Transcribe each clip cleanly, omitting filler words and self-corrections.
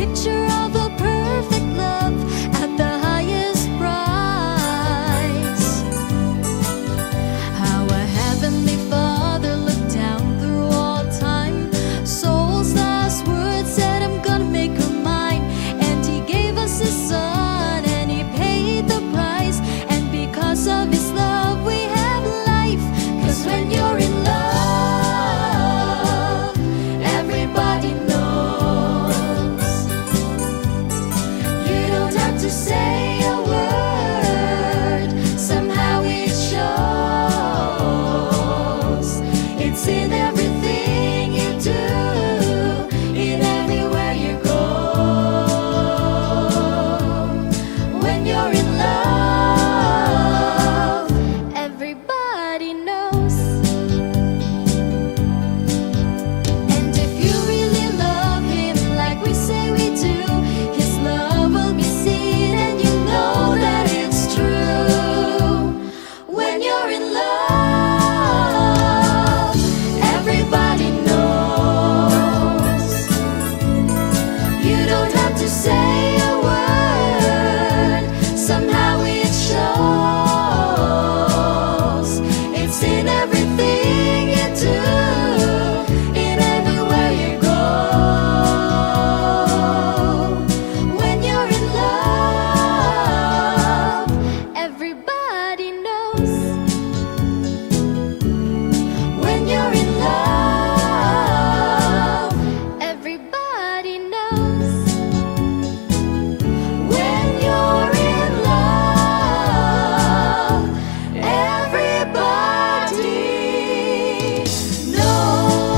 picture of a perfect love at the highest price. How a heavenly Father looked down through all time. Soul's last words said, I'm gonna make her mine. And he gave us his son, and he paid the price. And because of his love we have life. 'Cause when you're in love, everybody knows. You don't have to say a word, somehow it shows. It's in everything you do, in everywhere you go. When you're in love, everybody knows. And if you really love him like we say we do, his love will be seen and you know that it's true. When you're in love, everybody knows. You don't have to say a word, somehow it shows. It's in everything you do, in everywhere you go. When you're in love, everybody knows. When you're in love, everybody knows. When you're in love, everybody knows.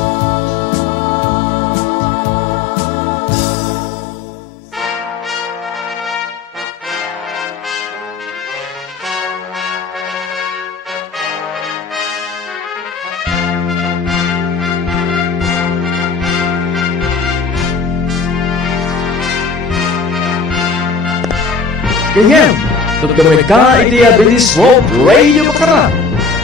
Ganyan, tutulungan ka iti Adventist World Radio Bakara.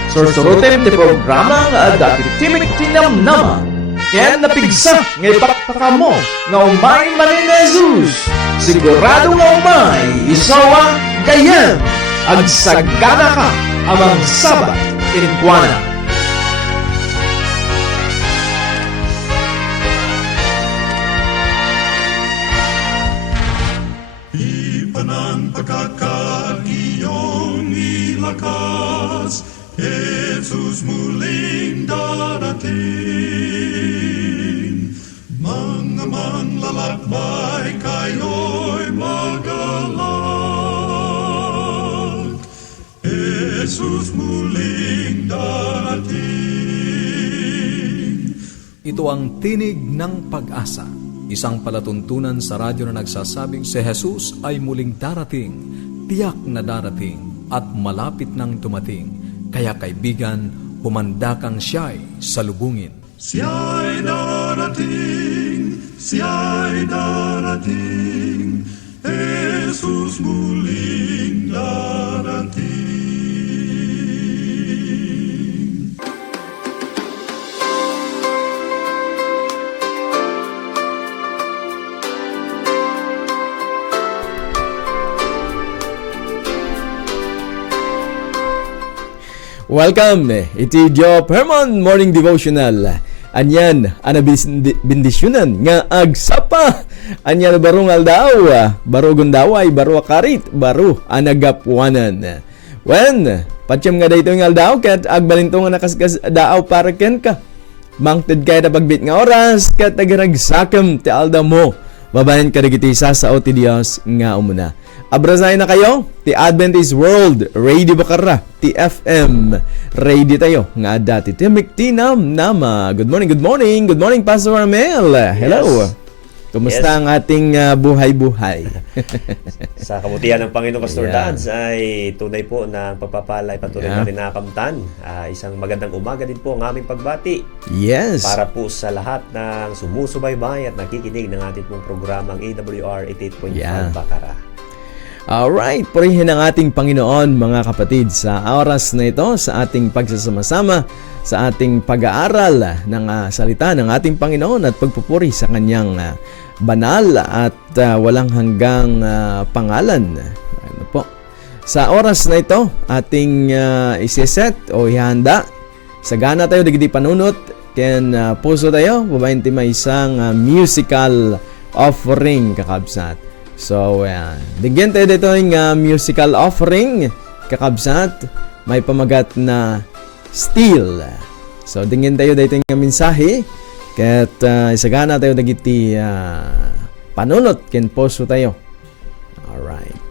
Sursurutin ti programa nga dati timik tinamnama. Kaya napigsa ngay pakpaka mo nga umay manin na Jesus. Sigurado nga umay isawa ganyan. Agsagana ka amang sabat inikwana. Ipanan pagkakagiyong ilakas, Jesus muling darating. Mga manlalakbay kayo'y magalak, Jesus muling darating. Ito ang tinig ng pag-asa, isang palatuntunan sa radyo na nagsasabing si Jesus ay muling darating, tiyak na darating at malapit nang dumating. Kaya kaibigan, humanda kang siya'y salubungin. Siya'y darating, Jesus muling darating. Welcome! Iti Joe Herman Morning Devotional. Anyan, ana bendisyonan nga agsapa. Anyan barong aldaw, baro gundaway, baro akarit, baro anagapwanan. When, patyam nga dayto nga aldaw, kat agbalintong nga nakaskas daaw para ken ka. Mangted kaya na pagbit nga oras, kat agaragsakam ti alda mo. Babayan ka rin sa ti Diyos nga umuna. Abrazay na kayo, ti Adventist World Radio Bakara, ti FM Radio tayo, nga dati timik tinam nama. Good morning, Pastor Armel. Hello. Kumusta ang ating buhay-buhay? Sa kabutihan ng Panginoon, Pastor Yeah. Dance, ay tunay po na pagpapalay patuloy natin nakakamtan. Isang magandang umaga din po ang aming pagbati. Yes. Para po sa lahat ng sumusubaybay at nakikinig ng ating pong programang AWR 88.5 Yeah. Bakara. Alright, purihin ang ating Panginoon mga kapatid sa oras na ito, sa ating pagsasama-sama, sa ating pag-aaral ng salita ng ating Panginoon at pagpupuri sa kanyang banal at walang hanggang pangalan. Ano po? Sa oras na ito, ating isiset o ihanda. Sagana tayo, digiti panunot. Ken puso tayo, babayin ti may isang musical offering kakabsat. So, digyan tayo dito yung musical offering kakabsat. May pamagat na still. So, digyan tayo dito yung mensahe. Ket isagana tayo dagiti panunot ken puso tayo. Alright.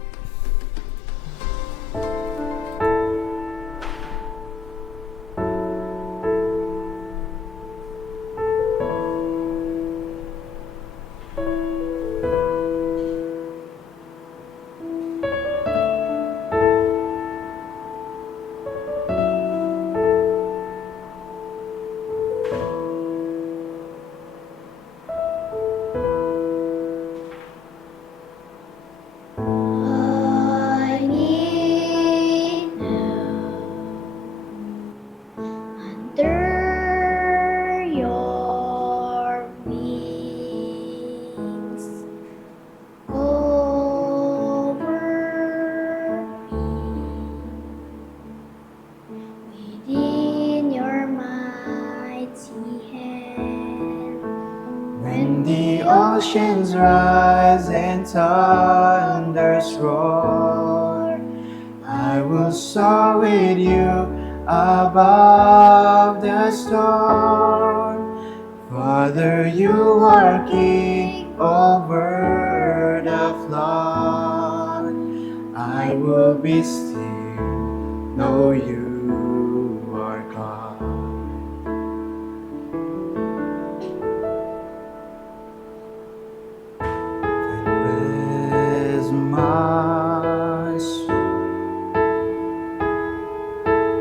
I need under your wings, cover me within your mighty hand. When the oceans rise and thunders roar, I will soar with you above the storm. Father, you are king over the flood. I will be still, know you are God. Is my soul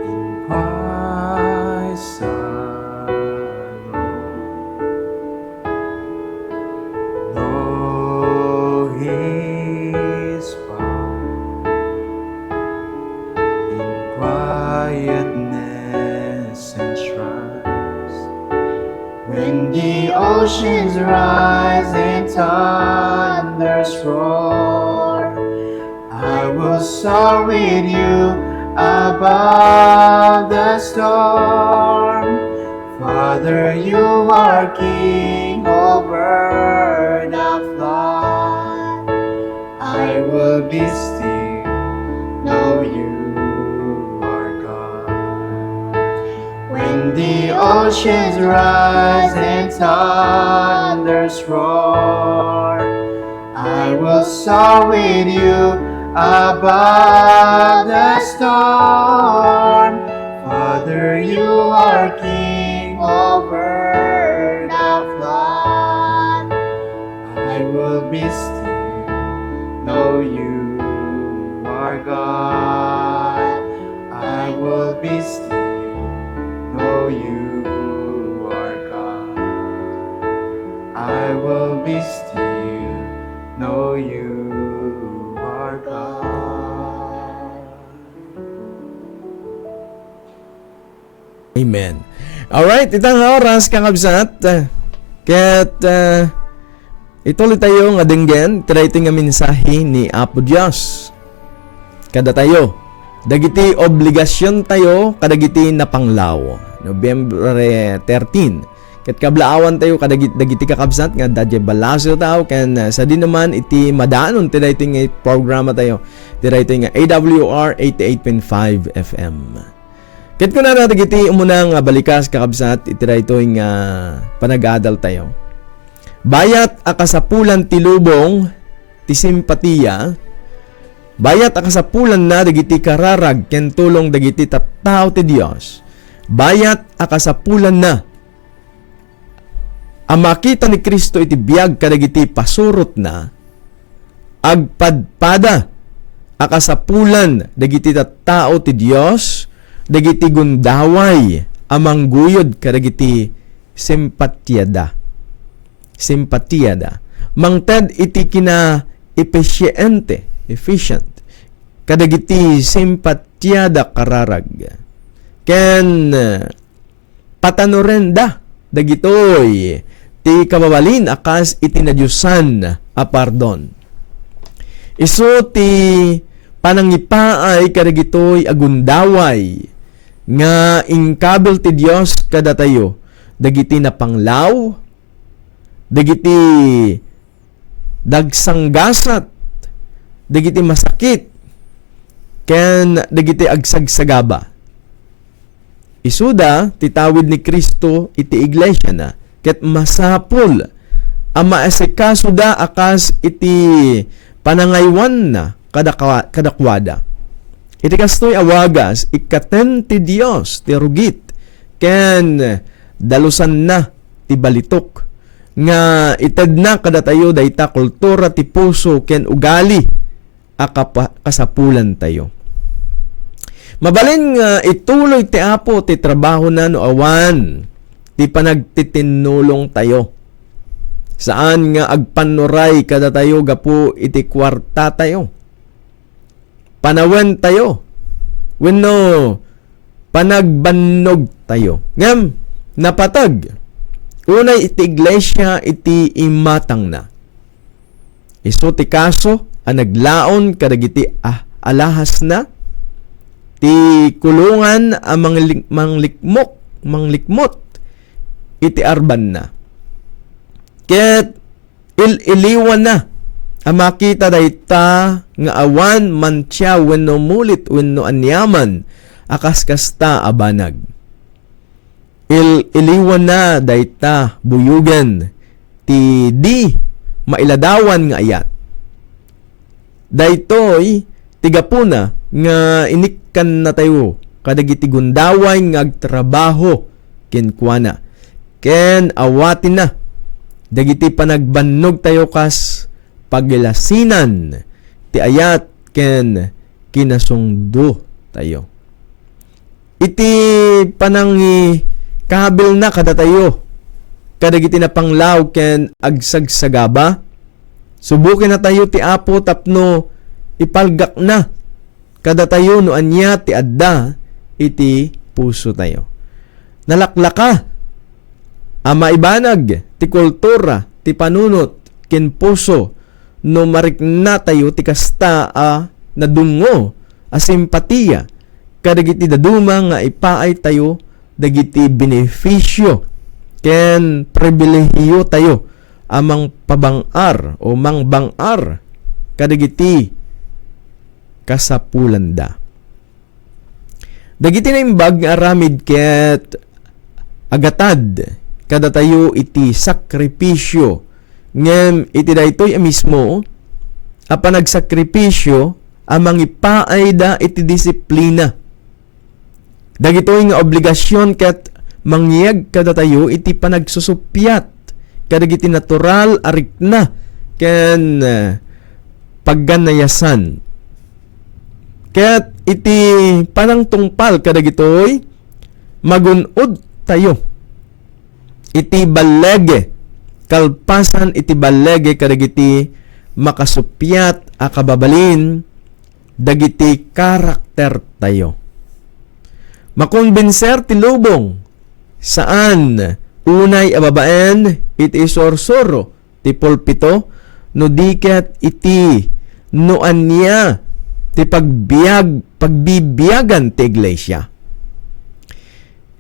in my sorrow? Know His power in quietness and trust. When the oceans rise and thunders roar, I will soar with you above the storm. Father, you are king over the flood. I will be still, know you are God. When the oceans rise and thunders roar, I will soar with you above the storm. Father, you are king over the flood. I will be still, know you are God. I will be still, know you are God. I will be still, know you are God. Amen. Alright, itang oras kakabsat. Ket ituloy tayo nga dinggen, ito nga mensahe ni Apo Dios. Kada tayo, dagiti obligasyon tayo, kadagiti napanglaw. November 13. Ket kablaawan tayo kadagiti kakabsat nga dadya balaso tayo ken sa din naman iti madaanon ti daytoy nga programa tayo. Ti daytoy nga AWR 88.5 FM. Ket kuna na dagiti umunang balikas kakabsat iti daytoy nga panag-aadal tayo. Bayat akasapulan ti lubong ti simpatiya. Bayat akasapulan na dagiti kararag ken tulong dagiti tattao ti Dios. Bayat akasapulan na ang makita ni Kristo iti biyag kadagiti pasurot na agpadpada akasapulan dagiti tattao ti Dios dagiti gundaway amang guyod kadagiti simpatiyada mangted iti kina epesyente efficient. Kadagiti simpatyada kararag. Ken patanorenda dagitoy ti kababalin akas itinadyusan a pardon. Isu ti panangipaay kadagitoy agundaway nga inkabel ti Dios kadatayo dagiti napanglaw, dagiti dagsanggasat, dagiti masakit, ken dagiti agsagsagaba. Isuda titawid ni Kristo iti iglesia na ket masapul ama asikaso da akas iti panangaywan na kadakwada. Iti kastoy awagas ikaten ti Dios ti rugit ken dalusan na ti balitok nga ited na kadatayo dayta kultura ti puso ken ugali kasapulan tayo. Mabalin nga ituloy ti Apo ti trabaho na no awan ti panagtitinulong tayo. Saan nga agpanuray kada tayo gapu iti kwarta tayo. Panawen tayo. Wenno panagbannog tayo. Ngam napatag. Unay iti iglesia iti imatang na. Isu ti kaso ang naglaon kadagiti alahas na ti kulungan ang manglikmot iti arban na. Ket iliwan na ang makita dayta nga awan mantya wenno mulit wenno anyaman akas kasta abanag. Iliwan na dayta buyugan ti di mailadawan nga ayat. Daytoy tigapuna nga inikkan na tayo kadagiti gundaway nga agtrabaho kenkwana. Ken awatin na dagiti panagbannog tayo kas pagilasinan ti ayat ken kinasungdo tayo. Iti panangi kabil na kada tayo kadagiti na panglaw ken agsagsagaba. Subukin na tayo ti Apo tapno ipalgak na kada tayo no anya ti adda iti puso tayo. Nalaklaka ama ibanag ti kultura ti panunot ken puso no marikna tayo ti kasta nadungo a simpatiya kadagiti daduma nga ipaay tayo dagiti benepisyo ken pribilehiyo tayo amang pabangar o mangbangar kadagiti kasapulanda. Dagiti na imbag nga aramid ket agatad kada tayo iti sakripisyo ngem iti daytoy mismo apan nagsakripisyo amang ipaay da iti disiplina. Dagitoy nga obligasyon ket mangyag kada tayo iti panagsusupyat kadagiti natural arikna ken pagganayasan. Ket iti panangtungpal kadagitoy magunod tayo iti balege kalpasan iti balege kadagiti makasupyat a kababalin dagiti karakter tayo. Makonbenser ti lubong saan unay ababaen iti sorsoro ti pulpito no diket iti no anya ti pagbibiyagan ti iglesia.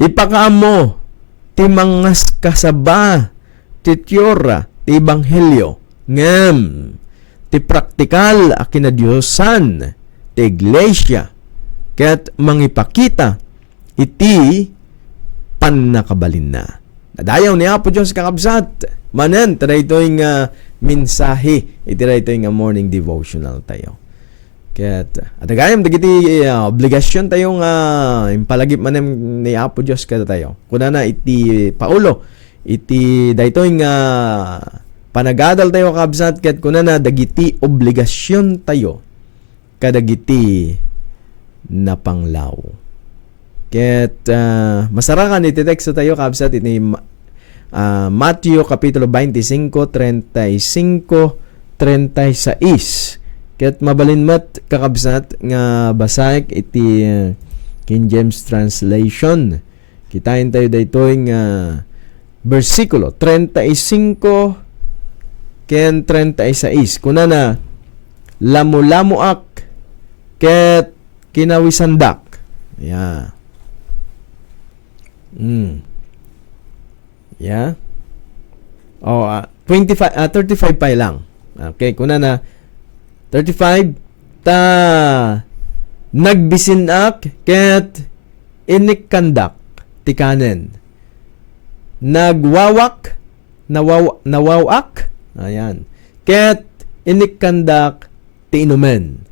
Ipakaamo ti mangas kasaba ti tiyora ti ebanghelyo ngem ti praktikal a kinadyosan ti iglesia ket mangipakita iti pannakabalin na. Nadayaw ni Apo Diyos kakabsat. Manen, ito'y nga mensahe. Ito'y nga morning devotional tayo. Ket at gayam dagiti obligasyon tayo nga impalagip manem ni Apo Diyos kada tayo. Kuna na iti Paulo, iti daytoy nga panagadal tayo kakabsat ket kuna na dagiti obligasyon tayo kadagiti napanglaw. Ket masarakan iti teksto tayo kabsat iti Matthew kapitulo 25, 35, 36. Ket mabalinmat kakabsat nga basayek iti King James translation. Kitain tayo daytoy nga versikulo 35 ken 36. Kunana, lamu-lamuak ket kinawisandak. Yeah. Yeah. 35 pa lang. Okay, kunana 35 ta nagbisinak ket inikkandak tikanen. Nagwawak nawawak. Ayan. Ket inikkandak ti inumen.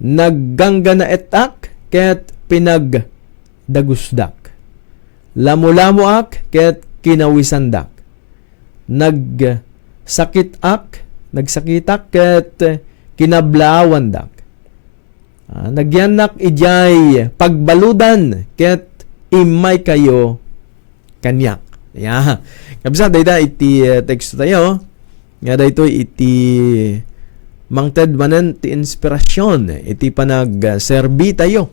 Naggangga na etak ket pinagdagusdak. Lamu-lamuak ket kinawisandak. Nagsakitak ket kinablaawandak. Nagyanak ijay pagbaludan ket imay kayo kanyak. Yeah. Kabisa dayta iti teksto tayo. Nga daytoy iti mangted manen ti inspirasyon iti panagserbi tayo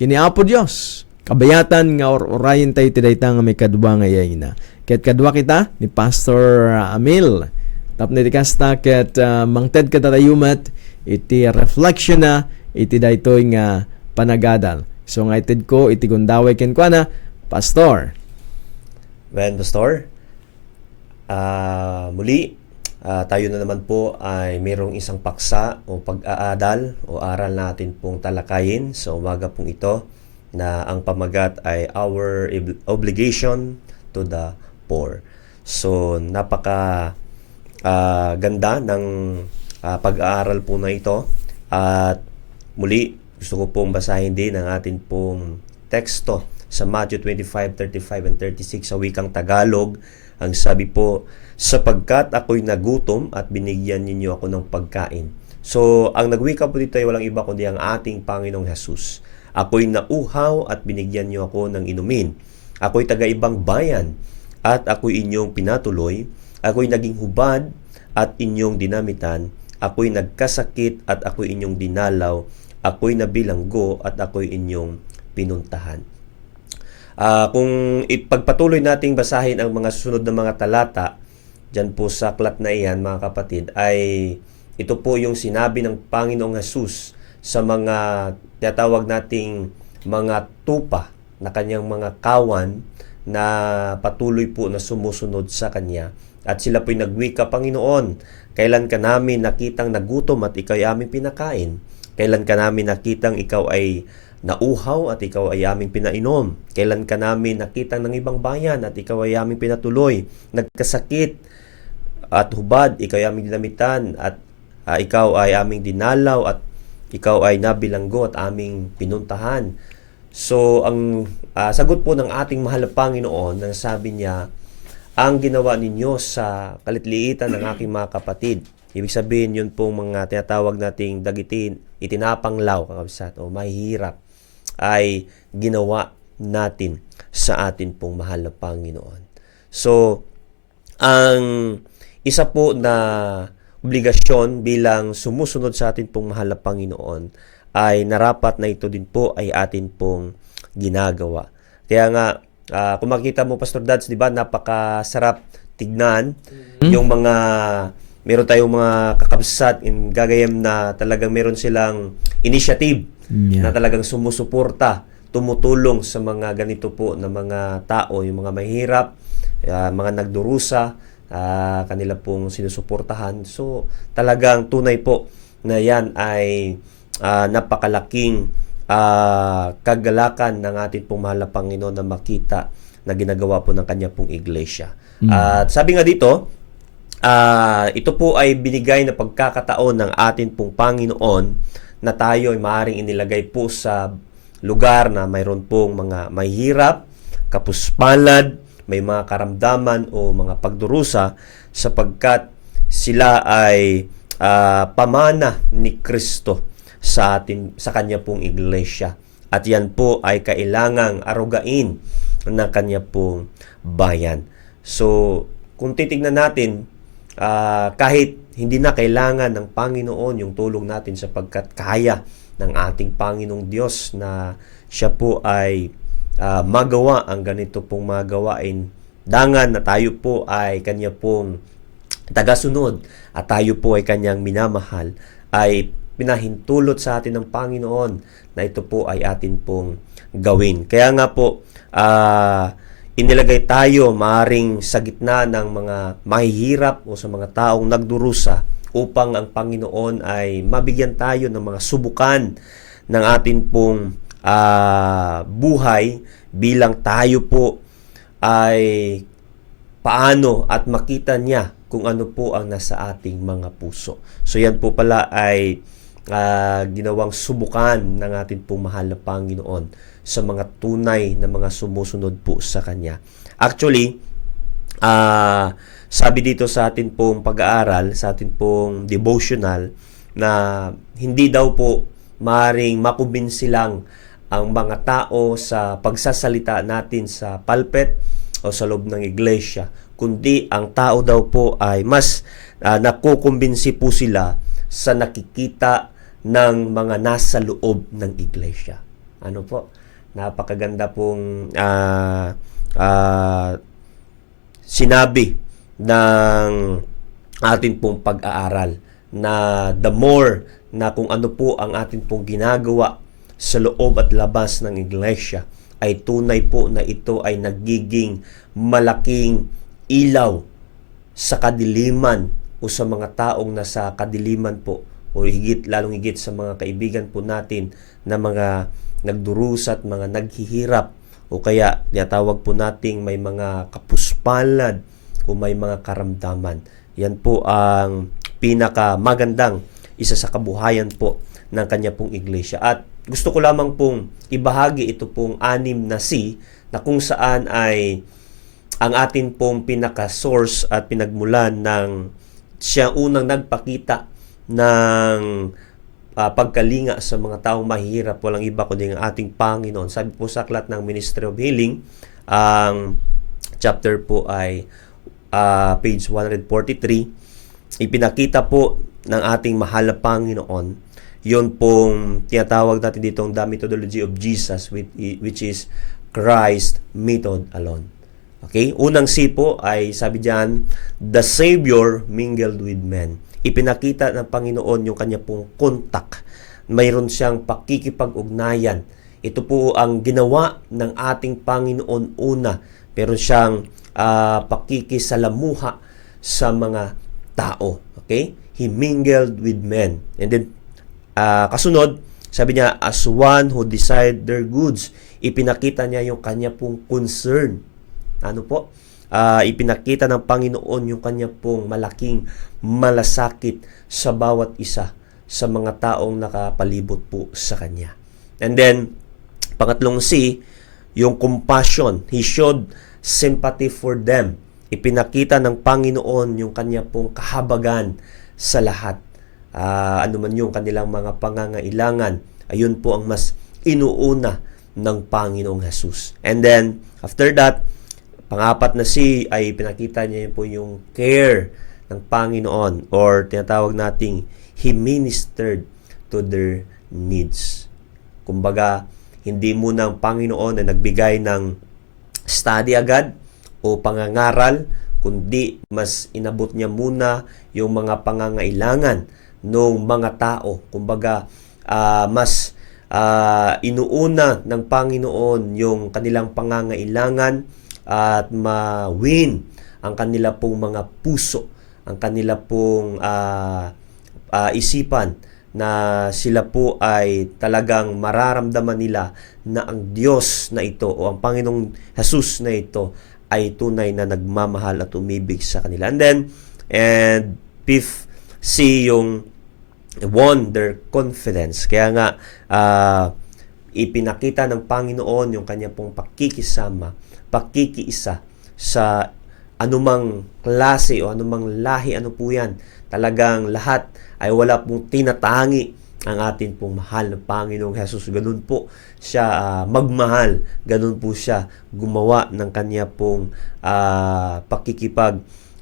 kini Apo Dios. Kabayatan nga orayin tayo ti dayta nga may kadwa nga yayna. Ket kadwa kita ni Pastor Amil. Tapno iti kasta ket mangted kita tayumat iti reflection na iti daytoy nga panagadal. So nga itid ko iti gundaway ken kuana Pastor. Well, Pastor, muli, tayo na naman po ay mayroong isang paksa o pag-aadal o aral natin pong talakayin sa umaga pong ito na ang pamagat ay Our Obligation to the Poor. So, napaka ganda ng pag-aaral po na ito at muli, gusto ko pong basahin din ang atin pong teksto sa Matthew 25:35 and 36 sa wikang Tagalog. Ang sabi po, sapagkat ako'y nagutom at binigyan ninyo ako ng pagkain. So, ang nagwika po dito ay walang iba kundi ang ating Panginoong Jesus. Ako'y nauhaw at binigyan niyo ako ng inumin. Ako'y taga-ibang bayan at ako'y inyong pinatuloy. Ako'y naging hubad at inyong dinamitan. Ako'y nagkasakit at ako'y inyong dinalaw. Ako'y nabilanggo at ako'y inyong pinuntahan. Kung ipagpatuloy nating basahin ang mga susunod na mga talata dyan po sa aklat na iyan, mga kapatid, ay ito po yung sinabi ng Panginoong Jesus sa mga tinatawag nating mga tupa na kanyang mga kawan na patuloy po na sumusunod sa kanya. At sila po'y nagwika, Panginoon, kailan ka namin nakitang nagutom at ikaw ay aming pinakain? Kailan ka namin nakitang ikaw ay nauhaw at ikaw ay aming pinainom? Kailan ka namin nakitang ng ibang bayan at ikaw ay aming pinatuloy? Nagkasakit at hubad, ikaw ay aming dinamitan at ikaw ay aming dinalaw at ikaw ay nabilanggo at aming pinuntahan. So, ang sagot po ng ating mahal na Panginoon, nang sabi niya, ang ginawa ninyo sa kalitliitan ng aking mga kapatid. Ibig sabihin, yun pong mga tinatawag nating dagitin, itinapanglaw, kakabsat, o mahihirap, ay ginawa natin sa atin pong mahal na Panginoon. So, ang isa po na obligasyon bilang sumusunod sa atin pong mahal na Panginoon ay narapat na ito din po ay atin pong ginagawa. Kaya nga, kung makita mo, Pastor Dads, di ba, napakasarap tignan yung mga, meron tayong mga kakabsat in gagayam na talagang meron silang initiative na talagang sumusuporta, tumutulong sa mga ganito po na mga tao, yung mga mahirap, mga nagdurusa, kanila pong sinusuportahan. So, talagang tunay po na yan ay napakalaking kagalakan ng ating pong mahal na Panginoon na makita na ginagawa po ng kanya pong iglesia. At sabi nga dito, ito po ay binigay na pagkakataon ng ating pong Panginoon na tayo ay maaaring inilagay po sa lugar na mayroon pong mga mahirap, kapuspalad, may mga karamdaman o mga pagdurusa sapagkat sila ay pamana ni Kristo sa kanya pong iglesia. At yan po ay kailangang arugain ng kanya pong bayan. So, kung titignan natin, kahit hindi na kailangan ng Panginoon yung tulong natin sapagkat kaya ng ating Panginoong Diyos na siya po ay magawa ang ganito pong mga gawain. Dangan na tayo po ay kanya pong tagasunod at tayo po ay kanyang minamahal, ay pinahintulot sa atin ng Panginoon na ito po ay atin pong gawin. Kaya nga po, inilagay tayo maaring sa gitna ng mga mahihirap o sa mga taong nagdurusa upang ang Panginoon ay mabigyan tayo ng mga subukan ng atin pong buhay bilang tayo po ay paano at makita niya kung ano po ang nasa ating mga puso. So yan po pala ay ginawang subukan ng ating pong mahal na Panginoon sa mga tunay na mga sumusunod po sa Kanya. Actually, sabi dito sa atin pong pag-aaral, sa atin pong devotional, na hindi daw po maring makumbinsi lang ang mga tao sa pagsasalita natin sa pulpit o sa loob ng iglesia, kundi ang tao daw po ay mas nakukumbinsi po sila sa nakikita ng mga nasa loob ng iglesia. Ano po? Napakaganda pong sinabi ng atin pong pag-aaral na the more na kung ano po ang atin pong ginagawa sa loob at labas ng iglesia, ay tunay po na ito ay nagiging malaking ilaw sa kadiliman o sa mga taong nasa kadiliman po, o lalong higit sa mga kaibigan po natin na mga nagdurusa at mga naghihirap, o kaya tinatawag po nating may mga kapuspalad o may mga karamdaman. Yan po ang pinakamagandang isa sa kabuhayan po ng kanya pong iglesia. At gusto ko lamang pong ibahagi ito pong 6 na C na kung saan ay ang atin pong pinaka-source at pinagmulan ng siya unang nagpakita ng pagkalinga sa mga taong mahihirap, walang iba kundi ang ating Panginoon. Sabi po sa aklat ng Ministry of Healing, ang chapter po ay page 143, ipinakita po ng ating mahal na Panginoon yun pong tinatawag natin dito the methodology of Jesus, which is Christ method alone. Okay? Unang C po ay sabi diyan, the Savior mingled with men. Ipinakita ng Panginoon yung kanya pong contact. Mayroon siyang pakikipag-ugnayan. Ito po ang ginawa ng ating Panginoon una. Meron siyang pakikisalamuha sa mga tao. Okay? He mingled with men. And then, kasunod, sabi niya, as one who desired their goods. Ipinakita niya yung kanya pong concern. Ano po? Ipinakita ng Panginoon yung kanya pong malaking malasakit sa bawat isa sa mga taong nakapalibot po sa kanya. And then, pangatlong C, yung compassion. He showed sympathy for them. Ipinakita ng Panginoon yung kanya pong kahabagan sa lahat. Ano man yung kanilang mga pangangailangan, ayun po ang mas inuuna ng Panginoong Jesus. And then, after that, pang-apat na C ay pinakita niya po yung care ng Panginoon, or tinatawag nating He ministered to their needs. Kumbaga, hindi muna ang Panginoon na nagbigay ng study agad o pangangaral, kundi mas inabot niya muna yung mga pangangailangan ng mga tao. Kumbaga, mas inuuna ng Panginoon yung kanilang pangangailangan at ma-win ang kanila pong mga puso, ang kanila pong isipan, na sila po ay talagang mararamdaman nila na ang Diyos na ito o ang Panginoong Jesus na ito ay tunay na nagmamahal at umibig sa kanila. And then, fifth, C, yung won their confidence. Kaya nga, ipinakita ng Panginoon yung kanya pong pakikiisa sa anumang klase o anumang lahi, ano po yan. Talagang lahat ay wala pong tinatangi ang atin pong mahal na Panginoong Jesus. Ganun po siya magmahal. Ganun po siya gumawa ng kanya pong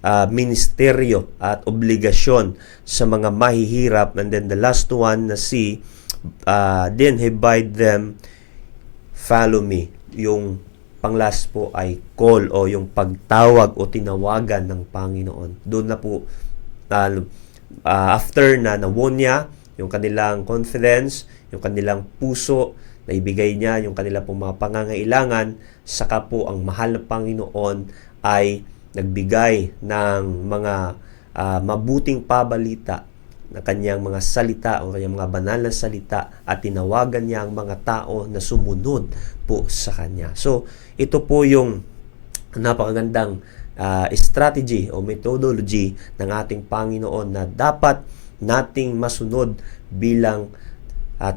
ministeryo at obligasyon sa mga mahihirap. And then the last one na C, then he bade them follow me. Yung panglas po ay call o yung pagtawag o tinawagan ng Panginoon. Doon na po after na nawon niya yung kanilang confidence, yung kanilang puso, na ibigay niya yung kanilang pong mga pangangailangan, saka po ang mahal na Panginoon ay nagbigay ng mga mabuting pabalita na kanyang mga salita o kanyang mga banal na salita at tinawagan niya ang mga tao na sumunod po sa kanya. So, ito po yung napakagandang strategy o methodology ng ating Panginoon na dapat nating masunod bilang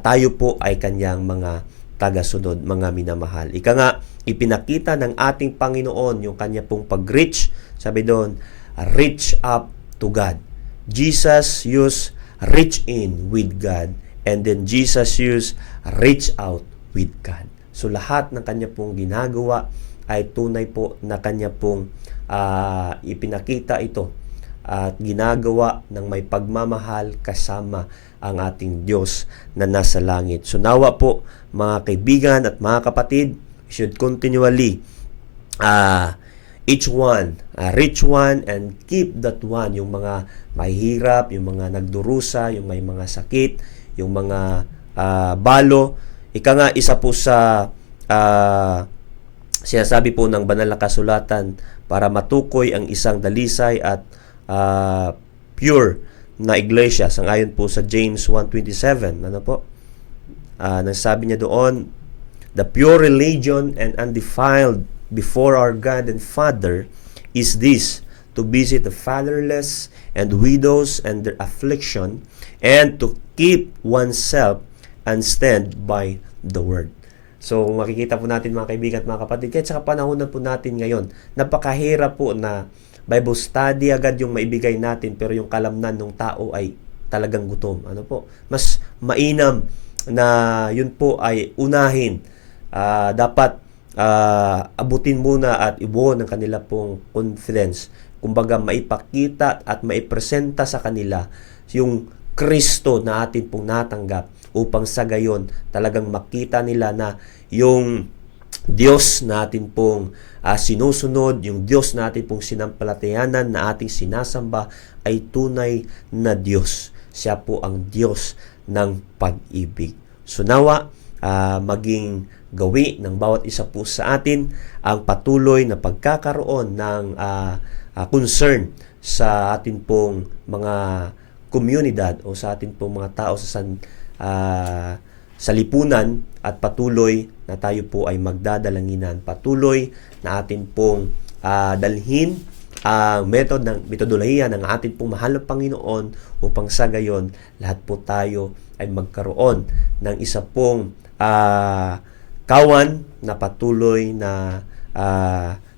tayo po ay kanyang mga tagasunod, mga minamahal. Ika nga, ipinakita ng ating Panginoon yung kanya pong pag-reach. Sabi doon, reach up to God. Jesus used reach in with God, and then Jesus used reach out with God. So lahat ng kanya pong ginagawa ay tunay po na kanya pong ipinakita ito at ginagawa ng may pagmamahal kasama ang ating Diyos na nasa langit. So nawa po mga kaibigan at mga kapatid, we should continually each one, reach one and keep that one. Yung mga mahihirap, yung mga nagdurusa, yung may mga sakit, yung mga balo. Ika nga, isa po sa sinasabi po ng banal na kasulatan para matukoy ang isang dalisay at pure na iglesia. Sangayon po sa James 1:27. Ano po? Nasabi niya doon, the pure religion and undefiled before our God and Father is this, to visit the fatherless and widows and their affliction, and to keep oneself and stand by the word. So, makikita po natin mga kaibigan at mga kapatid, kahit sa panahon na po natin ngayon, napakahirap po na Bible study agad yung maibigay natin, pero yung kalamnan ng tao ay talagang gutom. Ano po? Mas mainam na yun po ay unahin. Dapat abutin muna at ibuo ng kanila pong confidence. Kumbaga, maipakita at maipresenta sa kanila yung Kristo na atin pong natanggap, upang sa gayon talagang makita nila na yung Diyos na atin pong sinusunod, yung Diyos na atin pong sinampalatayanan na ating sinasamba ay tunay na Diyos. Siya po ang Diyos ng pag-ibig. So nawa, maging gawi ng bawat isa po sa atin ang patuloy na pagkakaroon ng concern sa atin pong mga komunidad o sa atin pong mga tao sa lipunan, at patuloy na tayo po ay magdadalanginan. Patuloy na atin pong dalhin ang metodolohiya ng atin pong mahal na Panginoon, upang sa gayon lahat po tayo ay magkaroon ng isa pong kawan na patuloy na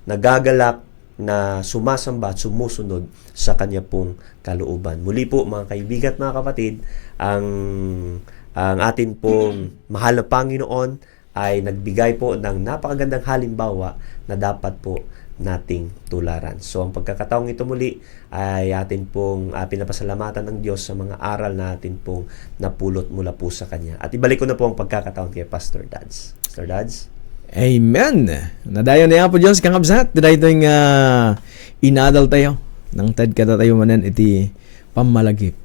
nagagalak, na sumasamba at sumusunod sa kanya pong kalooban. Muli po mga kaibigan at mga kapatid, ang atin pong mahal na Panginoon ay nagbigay po ng napakagandang halimbawa na dapat po nating tularan. So ang pagkakataong ito muli ay atin pong pinapasalamatan ng Diyos sa mga aral na atin pong napulot mula po sa Kanya. At ibalik ko na po ang pagkakataon kay Pastor Dads. Pastor Dads? Amen. Nadayon niya po Diyos kang kabsat. Dahil ito yung inadal tayo. Nang tad kata tayo manan iti pamalagip.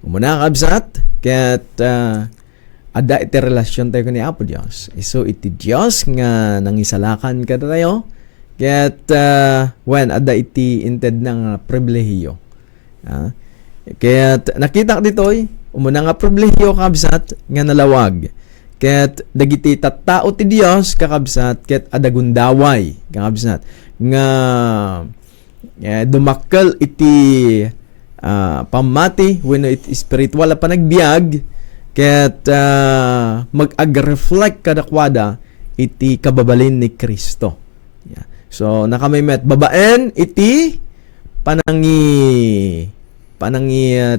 Umuna kabsat. Kaya't ada iti relasyon tayo ni Apo Diyos. So iti Diyos nga nangisalakan kata tayo. Kaya't when ada iti inted ng pribilehiyo. Kaya't nakita dito'y umuna nga pribilehiyo kabsat nga nalawag. Ket dagiti tattao ti Dios kakabsat ket adagundaway kakabsat nga dumakkel iti pamati wenno iti spiritual a panagbiag ket mag-ag-reflect kadakwada iti kababalin ni Kristo. So nakamay babaen iti panangi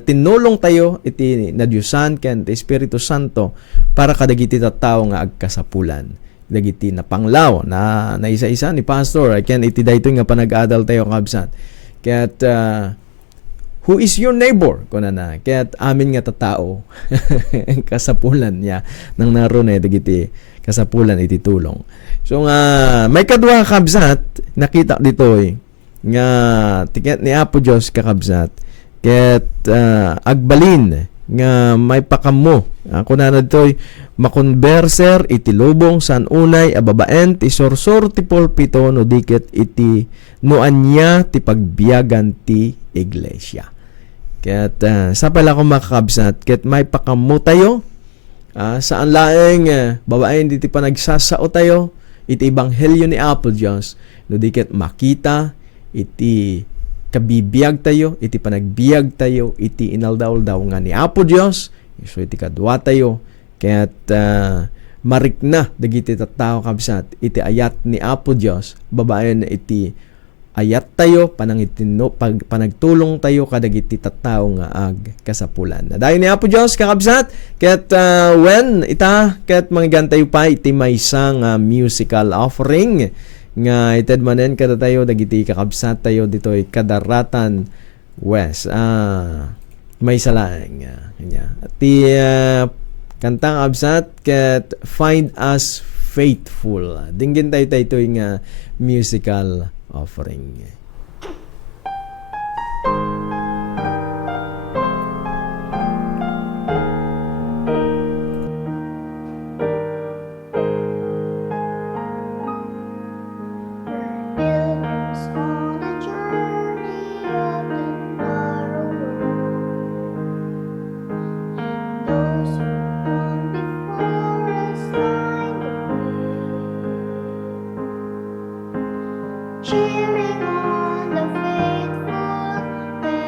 tinulong tayo iti na Diyosan ken ti Espiritu Santo para kadagiti tattao nga agkasapulan. Dagiti na panglaw na isa-isa ni Pastor ken iti daytoy nga panag-adal tayo kabsat. Kaya't who is your neighbor? Kuna na. Kaya't amin nga tatao kasapulan niya nang naroon dagiti kasapulan iti tulong. So nga may kadwa kabsat nakita ditoy nga tiket ni Apo Dios kakabsat ket agbalin nga may pakamo ako na ditoy makonverser iti lubong san unay a babaen ti sorsor ti pulpito no diket iti no anya ti pagbiyagan ti iglesia. Ket sa pala ko makakabsat ket may pakamo tayo saan laeng babaen iti panagsasao tayo iti ebanghelyo ni Apo Dios no diket makita iti kabibiyag tayo, iti panagbiag tayo, iti inaldaw-aldaw nga ni Apo Dios, so iti kadwa tayo, kaya't marikna dagiti tattao kabsat, iti ayat ni Apo Dios, babaen iti ayat tayo, panagtulong tayo kadagiti tattao nga ag kasapulan. Dahil ni Apo Dios kakabsat, kaya't when ita, kaya't manggan tayo pa, iti may isang musical offering, nga ited manen kada tayo dagiti kakabsat tayo ditoy Kadaratan West may salaeng ti kantang absat ket Find Us Faithful dinggin tayo nga musical offering. Pilgrims on a journey of the narrow road. Those who gone before us find the way, cheering on the faithful.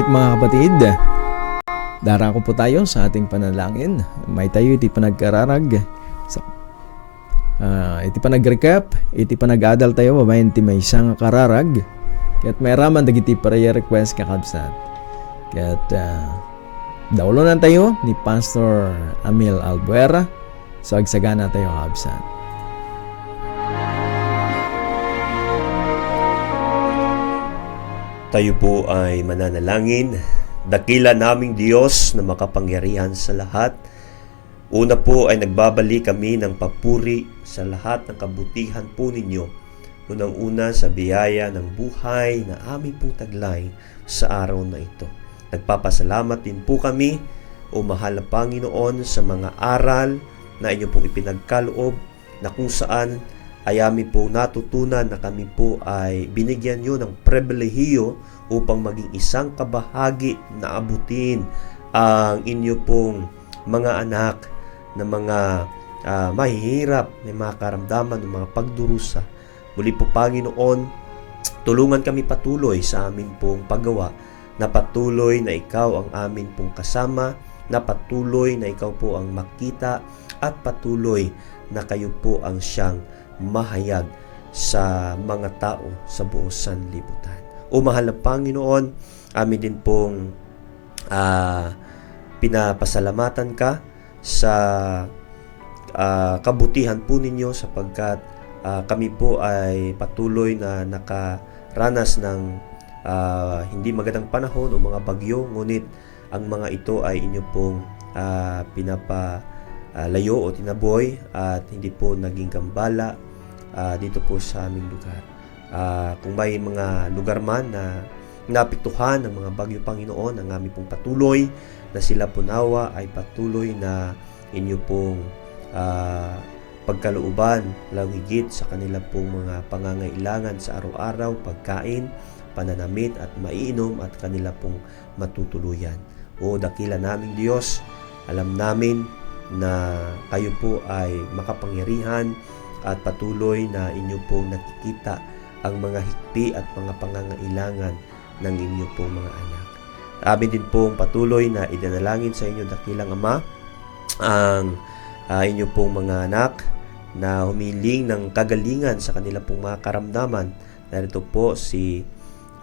night mga kapatid. Darako po tayo sa ating panalangin. May tayo iti panagkararag. Iti panag-recap, iti panag-adal tayo, babayin ti may isang kararag. Kaya't may raman dagiti prayer request kakabsat. Kaya't daulonan tayo ni Pastor Amil Albuera. So agsagana tayo kakabsat. Tayo po ay mananalangin. Dakila naming Diyos na makapangyarihan sa lahat. Una po ay nagbabalik kami ng papuri sa lahat ng kabutihan po ninyo. Unang-una sa biyaya ng buhay na aming pong taglay sa araw na ito. Nagpapasalamat din po kami, o mahal na Panginoon, sa mga aral na inyo pong ipinagkaloob na kung saan ay amin po natutunan na kami po ay binigyan nyo ng pribilehiyo upang maging isang kabahagi na abutin ang inyo pong mga anak na mga mahihirap, na mga karamdaman, ng mga pagdurusa. Muli po Panginoon, tulungan kami patuloy sa amin pong paggawa, na patuloy na ikaw ang amin pong kasama, na patuloy na ikaw po ang makita, at patuloy na kayo po ang siyang mahayag sa mga tao sa buong sanlibutan. O mahal na Panginoon, amin din pong pinapasalamatan ka sa kabutihan po ninyo, sapagkat kami po ay patuloy na nakaranas ng hindi magandang panahon o mga bagyo, ngunit ang mga ito ay inyo pong pinapalayo o tinaboy at hindi po naging gambala dito po sa aming lugar. Kung may mga lugar man na napiktuhan ng mga bagyo, Panginoon, ang aming pong patuloy na sila po nawa ay patuloy na inyo pong pagkalooban, lawigit sa kanila pong mga pangangailangan sa araw-araw, pagkain, pananamit at maiinom, at kanila pong matutuluyan. O dakila naming Diyos, alam namin na kayo po ay makapangyarihan at patuloy na inyo pong nakikita ang mga hikpi at mga pangangailangan ng inyo pong mga anak. Amin din pong patuloy na idinalangin sa inyo, dakilang Ama, ang inyo pong mga anak na humiling ng kagalingan sa kanila pong mga karamdaman. Narito po si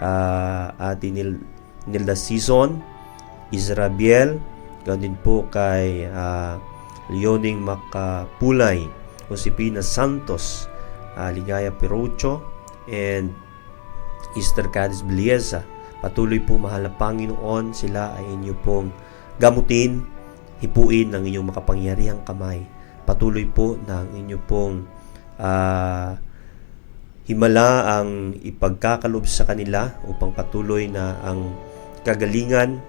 Ate Nilda Season, Israel, ganoon din po kay Leoning Macapulay, Josepina Santos, Ligaya Perucho, and Easter Cadiz Blieza. Patuloy po mahal na Panginoon, sila ay inyo pong gamutin, hipuin ng inyong makapangyarihang kamay. Patuloy po ng inyo pong himala ang ipagkakalob sa kanila upang patuloy na ang kagalingan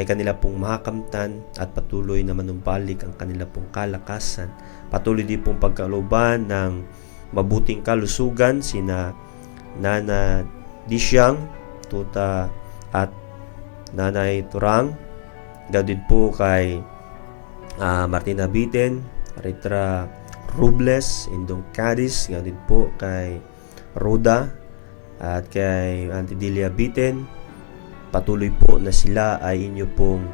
ay kanila pong makamtan at patuloy na manumbalik ang kanila pong kalakasan. Patuloy din pong pagkaloban ng mabuting kalusugan sina Nana Disyang, Tuta at Nanay Turang. Ganoon din po kay Martina Biten, Ritra Rubles, Indong Cadiz. Ganoon din po kay Roda at kay Auntie Delia Biten. Patuloy po na sila ay inyo pong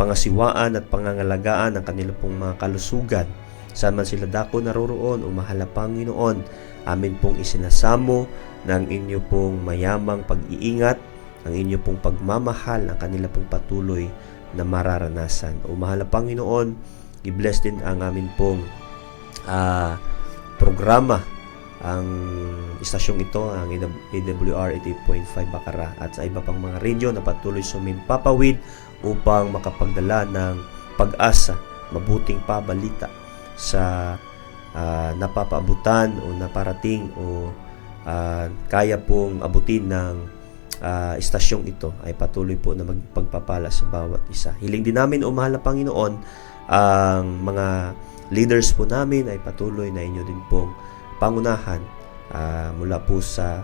pangasiwaan at pangangalagaan ng kanilang pong mga kalusugan. Saan man sila dako naroroon, o mahal na Panginoon, amin pong isinasamo ng inyo pong mayamang pag-iingat, ang inyo pong pagmamahal, ang kanila pong patuloy na mararanasan. O mahal na Panginoon, i-bless din ang amin pong programa, ang istasyong ito, ang AWR 88.5 Bacara, at sa iba pang mga radyo na patuloy sumimpapawid upang makapagdala ng pag-asa, mabuting pabalita sa napapaabutan o naparating o kaya pong abutin ng istasyong ito, ay patuloy po na magpagpapala sa bawat isa. Hiling din namin, o mahal na Panginoon, ang mga leaders po namin ay patuloy na inyo din pong pangunahan mula po sa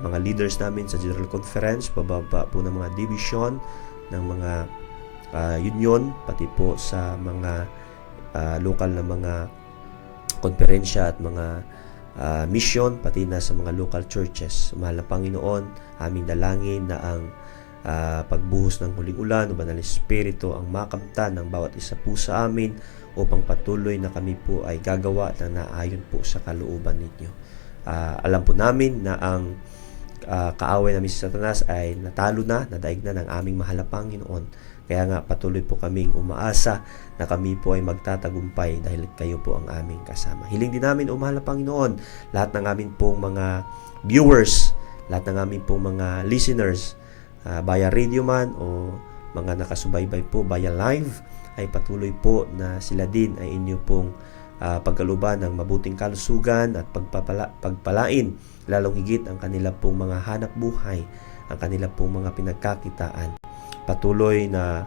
mga leaders namin sa General Conference, pababa po ng mga division, ng mga union, pati po sa mga lokal na mga konferensya at mga mission, pati na sa mga local churches. Mahal na Panginoon, aming dalangin na ang pagbuhos ng huling ulan o Banal na Espiritu ang makamtan ng bawat isa po sa amin upang patuloy na kami po ay gagawa na naayon po sa kalooban ninyo. Alam po namin na ang kaaway namin si Satanas ay natalo na, nadaig na ng aming mahal na Panginoon. Kaya nga patuloy po kaming umaasa na kami po ay magtatagumpay dahil kayo po ang aming kasama. Hiling din namin, mahal na Panginoon, lahat ng aming pong mga viewers, lahat ng aming pong mga listeners, via radio man o mga nakasubaybay po via live, ay patuloy po na sila din ay inyo pong pagkaluban ng mabuting kalusugan at pagpalain, lalong higit ang kanila pong mga hanap buhay, ang kanila pong mga pinagkakitaan. Patuloy na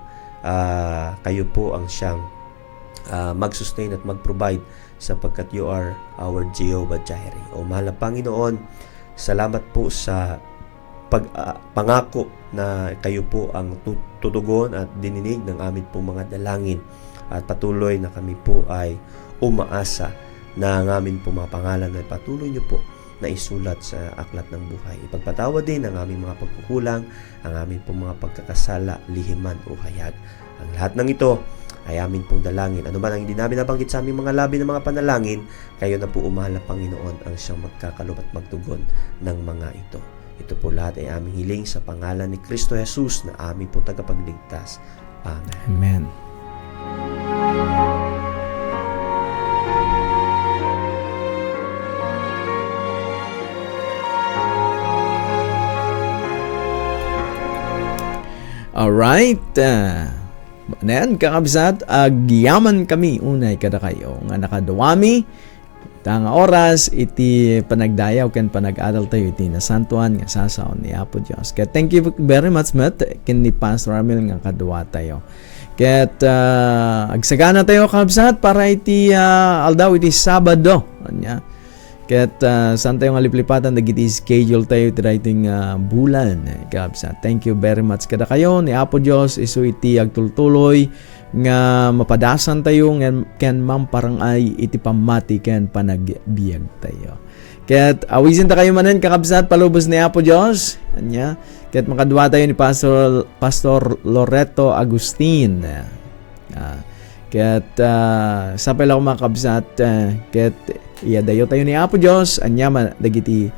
kayo po ang siyang mag-sustain at mag-provide sapagkat you are our Jehovah Jireh. O mahal na Panginoon, salamat po sa pangako na kayo po ang tutugon at dininig ng amin pong mga dalangin, at patuloy na kami po ay umaasa na ang amin pong mga pangalan ay patuloy nyo po na isulat sa aklat ng buhay. Ipagpatawad din ang aming mga pagkukulang, ang aming pong mga pagkakasala, lihiman o hayag. Ang lahat ng ito ay amin pong dalangin. Ano man ang hindi namin nabanggit sa aming mga labi ng mga panalangin, kayo na po, umahal na Panginoon, ang siyang magkakalob at magtugon ng mga ito. Ito po lahat ay aming hiling sa pangalan ni Kristo Jesus na aming po tagapagligtas. Amen. Amen. Alright. Ayan, kakabsat, agyaman kami unay kada kayo nga nakaduwami tanga oras iti panagdayaw ken panag-adal tayo iti nasantuan nga sasaon ni Apo Dios. Kaya thank you very much Matt ken ni Pastor Ramil nga kaduwa tayo. Kaya agsagana tayo kakabsat para iti aldaw iti Sabado. Anya. Kaya saan tayo nga liplipatan nagiti schedule tayo iti writing bulan. Kakabsat. Thank you very much kada kayo ni Apo Dios isu iti agtultuloy nga mapadasan tayo ken parang ay iti pamati ken panagbiag tayo. Kaya't awisin ta kayo manen kakabsat palubos ni Apo Dios. Anya. Kaya't makadwa tayo ni Pastor Loreto Agustin. Kaya't sapay lang mga kabsat. Kaya't iyadayo tayo ni Apo Dios. Anya dagiti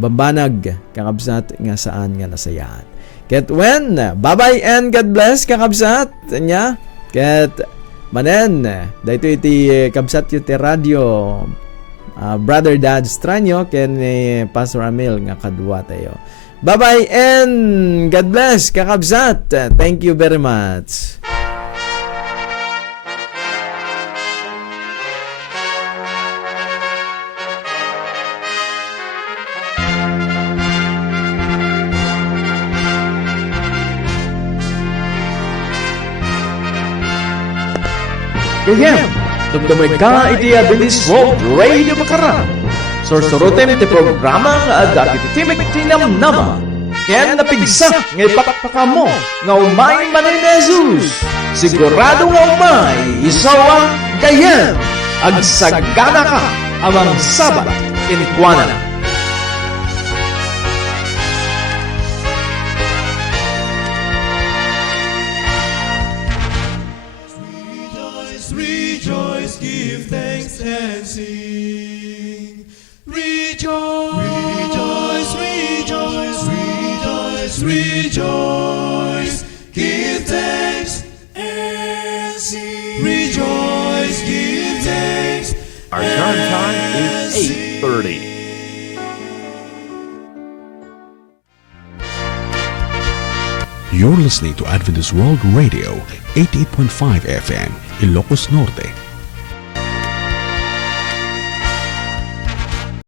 bambanag kakabsat nga saan nga nasayaan. Ket when, bye-bye and God bless kakabsat. Anya, ket manen, dahito iti kabsat iti radio, Brother Dad Stranyo, ken Pastor Amil nga kadwa tayo. Bye-bye and God bless kakabsat. Thank you very much. Kayem, dumdumay ka iti Adventist World Radio Baccarat. Sorsorutem ti programa nga adakit timik tinamnama. Ken napigsa nga ipakpakamo nga umay manin ni Jesus. Sigurado nga umay isawa kayem. Agsagana ka amang Sabat inikwanan. Rejoice, give thanks and sing. Rejoice, rejoice, rejoice, rejoice, rejoice, give thanks and sing. Rejoice, give thanks. Our current time is 8:30. You're listening to Adventist World Radio, 88.5 FM, Ilocos Norte,